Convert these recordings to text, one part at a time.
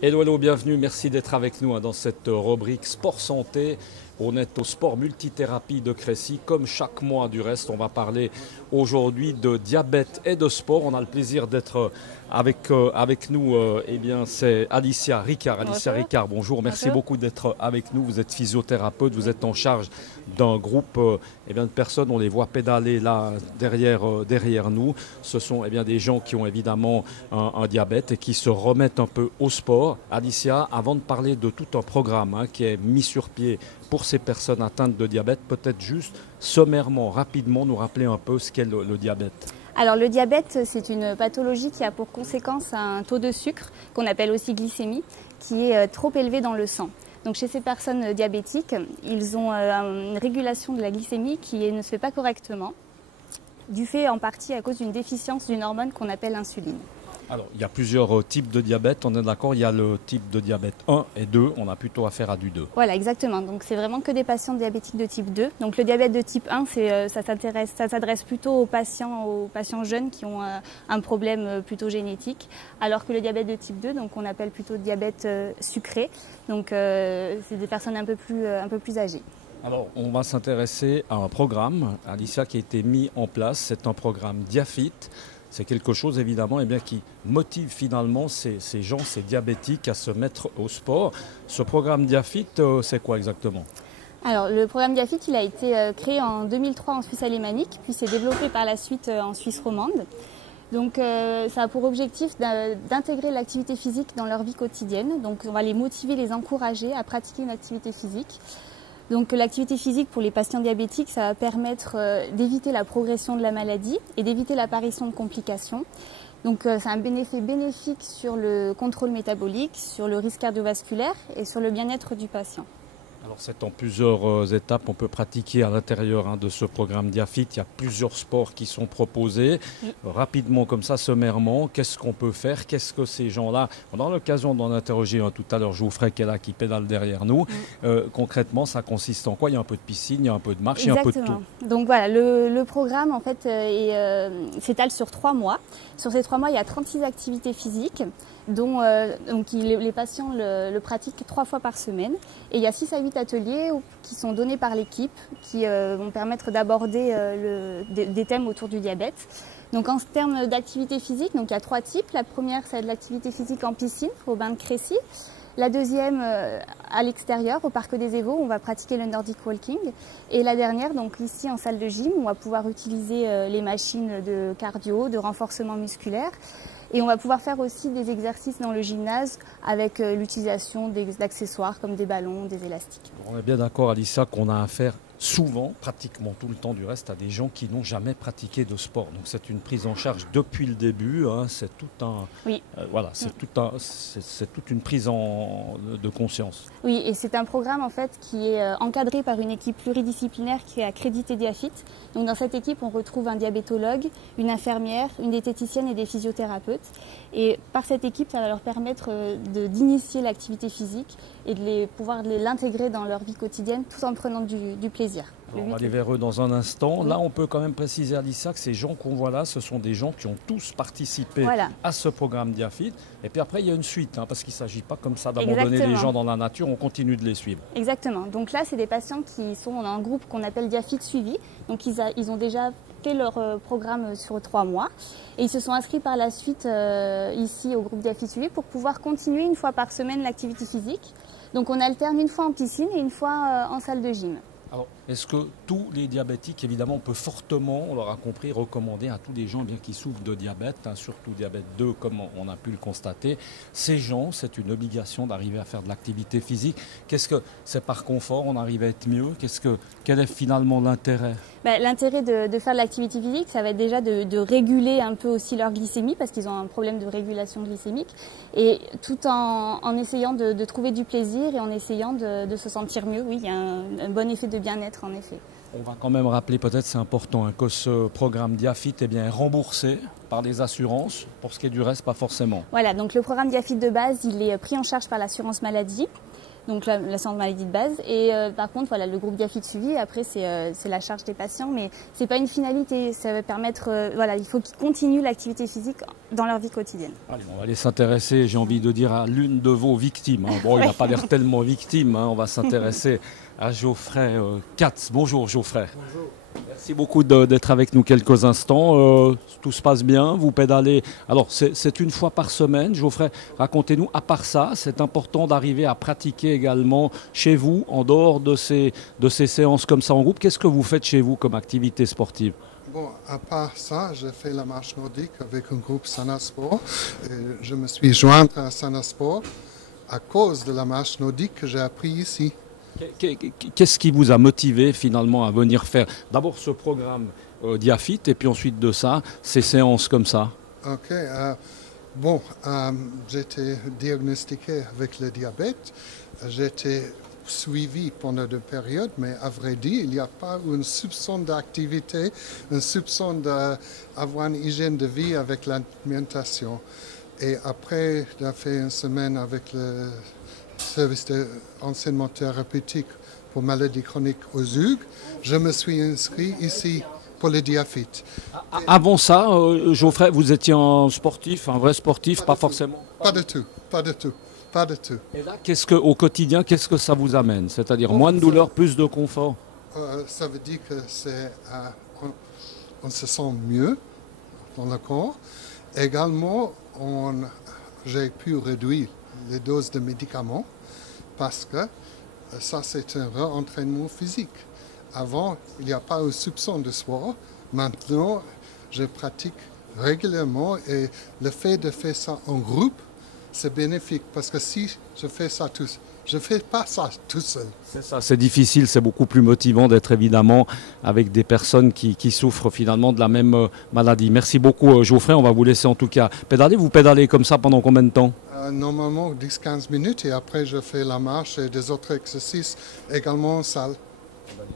Hello, hello, bienvenue, merci d'être avec nous dans cette rubrique Sport Santé. On est au Sport Multithérapie de Crécy. Comme chaque mois du reste, on va parler aujourd'hui de diabète et de sport. On a le plaisir d'être avec nous, c'est Alicia Ricard. Alicia Ricard, bonjour, merci beaucoup d'être avec nous. Vous êtes physiothérapeute, vous êtes en charge d'un groupe de personnes. On les voit pédaler là derrière nous. Ce sont des gens qui ont évidemment un diabète et qui se remettent un peu au sport. Alicia, avant de parler de tout un programme qui est mis sur pied pour ces personnes atteintes de diabète, peut-être juste sommairement, rapidement, nous rappeler un peu ce qu'est le diabète. Alors le diabète, c'est une pathologie qui a pour conséquence un taux de sucre, qu'on appelle aussi glycémie, qui est trop élevé dans le sang. Donc chez ces personnes diabétiques, ils ont une régulation de la glycémie qui ne se fait pas correctement, du fait en partie à cause d'une déficience d'une hormone qu'on appelle l'insuline. Alors, il y a plusieurs types de diabète, on est d'accord, il y a le type de diabète 1 et 2, on a plutôt affaire à du 2. Voilà, exactement. Donc, c'est vraiment que des patients diabétiques de type 2. Donc, le diabète de type 1, ça s'adresse plutôt aux patients jeunes qui ont un problème plutôt génétique, alors que le diabète de type 2, donc on appelle plutôt diabète sucré. Donc, c'est des personnes un peu plus âgées. Alors, on va s'intéresser à un programme, Alicia, qui a été mis en place. C'est un programme Diafit. C'est quelque chose évidemment qui motive finalement ces gens, ces diabétiques à se mettre au sport. Ce programme Diafit, c'est quoi exactement ? Alors le programme Diafit, il a été créé en 2003 en Suisse alémanique, puis s'est développé par la suite en Suisse romande. Donc ça a pour objectif d'intégrer l'activité physique dans leur vie quotidienne. Donc on va les motiver, les encourager à pratiquer une activité physique. Donc l'activité physique pour les patients diabétiques, ça va permettre d'éviter la progression de la maladie et d'éviter l'apparition de complications. Donc c'est un effet bénéfique sur le contrôle métabolique, sur le risque cardiovasculaire et sur le bien-être du patient. Alors c'est en plusieurs étapes, on peut pratiquer à l'intérieur de ce programme Diafit. Il y a plusieurs sports qui sont proposés. Oui. Rapidement comme ça, sommairement, qu'est-ce qu'on peut faire? Qu'est-ce que ces gens-là, on aura l'occasion d'en interroger tout à l'heure, Geoffrey qui est là, qui pédale derrière nous. Concrètement, ça consiste en quoi? Il y a un peu de piscine, il y a un peu de marche, exactement. Il y a un peu de tout. Donc voilà, le programme en fait s'étale sur 3 mois. Sur ces 3 mois, il y a 36 activités physiques dont les patients le pratiquent 3 fois par semaine. Et il y a 6 à 8 ateliers qui sont donnés par l'équipe qui vont permettre d'aborder des thèmes autour du diabète. Donc en termes d'activité physique, donc il y a 3 types. La première, c'est de l'activité physique en piscine, au bain de Crécy. La deuxième, à l'extérieur, au Parc des Évaux, on va pratiquer le Nordic Walking. Et la dernière, donc ici en salle de gym, on va pouvoir utiliser les machines de cardio, de renforcement musculaire. Et on va pouvoir faire aussi des exercices dans le gymnase avec l'utilisation d'accessoires comme des ballons, des élastiques. On est bien d'accord, Alicia, qu'on a affaire souvent, pratiquement tout le temps du reste, à des gens qui n'ont jamais pratiqué de sport. Donc c'est une prise en charge depuis le début, c'est tout un, oui. C'est toute une prise de conscience. Oui, et c'est un programme en fait qui est encadré par une équipe pluridisciplinaire qui est accréditée Diafit. Donc dans cette équipe, on retrouve un diabétologue, une infirmière, une diététicienne et des physiothérapeutes. Et par cette équipe, ça va leur permettre d'initier l'activité physique et de pouvoir l'intégrer dans leur vie quotidienne tout en prenant du plaisir. Alors, on va aller vers eux dans un instant. Là, on peut quand même préciser, Alicia, que ces gens qu'on voit là, ce sont des gens qui ont tous participé à ce programme Diafit. Et puis après, il y a une suite, parce qu'il ne s'agit pas comme ça d'abandonner les gens dans la nature, on continue de les suivre. Exactement. Donc là, c'est des patients qui sont dans un groupe qu'on appelle Diafit Suivi. Donc ils ont déjà fait leur programme sur 3 mois. Et ils se sont inscrits par la suite ici au groupe Diafit Suivi pour pouvoir continuer une fois par semaine l'activité physique. Donc on alterne une fois en piscine et une fois en salle de gym. Alors, est-ce que tous les diabétiques, évidemment, on peut fortement, on l'aura compris, recommander à tous les gens qui souffrent de diabète, surtout diabète 2, comme on a pu le constater. Ces gens, c'est une obligation d'arriver à faire de l'activité physique. Qu'est-ce que c'est par confort, on arrive à être mieux? Quel est finalement l'intérêt? L'intérêt de faire de l'activité physique, ça va être déjà de réguler un peu aussi leur glycémie, parce qu'ils ont un problème de régulation glycémique, et tout en essayant de trouver du plaisir et en essayant de se sentir mieux. Oui, il y a un bon effet de bien-être en effet. On va quand même rappeler, peut-être c'est important, que ce programme Diafit est remboursé par les assurances. Pour ce qui est du reste, pas forcément. Voilà, donc le programme Diafit de base, il est pris en charge par l'assurance maladie. donc l'assurance maladie de base. Et par contre, voilà, le groupe Diafit suivi, après, c'est la charge des patients, mais c'est pas une finalité. Ça va permettre, voilà, il faut qu'ils continuent l'activité physique dans leur vie quotidienne. Allez, on va aller s'intéresser, j'ai envie de dire, à l'une de vos victimes. Hein. Bon, il n'a pas l'air tellement victime, hein. On va s'intéresser à Geoffrey Katz. Bonjour Geoffrey. Bonjour. Merci beaucoup d'être avec nous quelques instants. Tout se passe bien, vous pédalez. Alors, c'est une fois par semaine. Geoffrey, racontez-nous, à part ça, c'est important d'arriver à pratiquer également chez vous, en dehors de ces séances comme ça en groupe. Qu'est-ce que vous faites chez vous comme activité sportive? Bon, à part ça, j'ai fait la marche nordique avec un groupe Sanasport. Je me suis joint à Sanasport à cause de la marche nordique que j'ai appris ici. Qu'est-ce qui vous a motivé finalement à venir faire d'abord ce programme Diafit et puis ensuite de ça, ces séances comme ça? Ok, bon, j'ai été diagnostiqué avec le diabète. J'ai été suivi pendant deux périodes, mais à vrai dire, il n'y a pas un soupçon d'activité, un soupçon d'avoir une hygiène de vie avec l'alimentation. Et après j'ai fait une semaine avec le service d'enseignement thérapeutique pour maladies chroniques au ZUG, je me suis inscrit ici pour le Diafit. Avant ça, Geoffrey, vous étiez un sportif, un vrai sportif, pas forcément? Pas du tout, pas du tout, pas du tout. Et là, au quotidien, qu'est-ce que ça vous amène? C'est-à-dire moins de douleur, plus de confort? Ça veut dire que on se sent mieux dans le corps. Également, j'ai pu réduire les doses de médicaments parce que ça, c'est un re-entraînement physique. Avant, il n'y a pas un soupçon de sport. Maintenant, je pratique régulièrement et le fait de faire ça en groupe, c'est bénéfique parce que si je fais ça je ne fais pas ça tout seul. C'est ça, c'est difficile, c'est beaucoup plus motivant d'être évidemment avec des personnes qui souffrent finalement de la même maladie. Merci beaucoup Geoffrey, on va vous laisser en tout cas pédaler. Vous pédalez comme ça pendant combien de temps? Normalement 10-15 minutes et après je fais la marche et des autres exercices également en salle.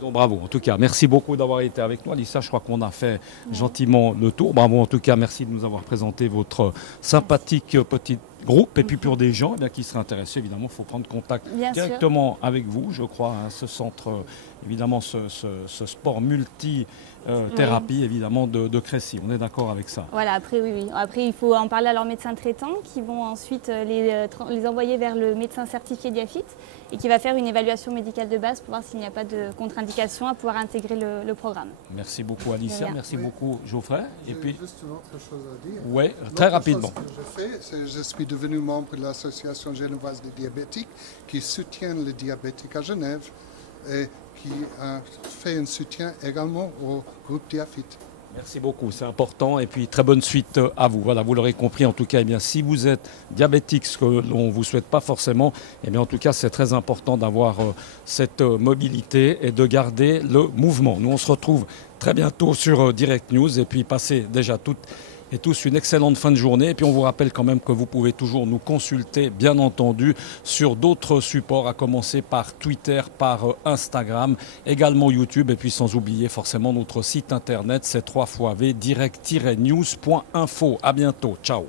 Donc, bravo, en tout cas, merci beaucoup d'avoir été avec nous. Alissa, je crois qu'on a fait gentiment le tour. Bravo, en tout cas, merci de nous avoir présenté votre sympathique petit groupe. Et puis pour des gens qui seraient intéressés, évidemment, il faut prendre contact directement avec vous, je crois, hein, ce centre, évidemment, ce sport multi-thérapie, évidemment, de Crécy. On est d'accord avec ça? Voilà, après, oui. Après, il faut en parler à leurs médecins traitants qui vont ensuite les envoyer vers le médecin certifié Diafit et qui va faire une évaluation médicale de base pour voir s'il n'y a pas de contre-indication à pouvoir intégrer le programme. Merci beaucoup Alicia, merci beaucoup Geoffrey. Et puis juste une autre chose à dire. Oui, très rapidement. Ce que je suis devenu membre de l'association genevoise des diabétiques qui soutient les diabétiques à Genève et qui fait un soutien également au groupe Diafit. Merci beaucoup, c'est important et puis très bonne suite à vous. Voilà, vous l'aurez compris en tout cas, eh bien, si vous êtes diabétique, ce que l'on ne vous souhaite pas forcément, eh bien, en tout cas c'est très important d'avoir cette mobilité et de garder le mouvement. Nous on se retrouve très bientôt sur Direct News et puis passez déjà toutes et tous une excellente fin de journée. Et puis on vous rappelle quand même que vous pouvez toujours nous consulter, bien entendu, sur d'autres supports, à commencer par Twitter, par Instagram, également YouTube. Et puis sans oublier forcément notre site internet, c'est www.direct-news.info. À bientôt. Ciao.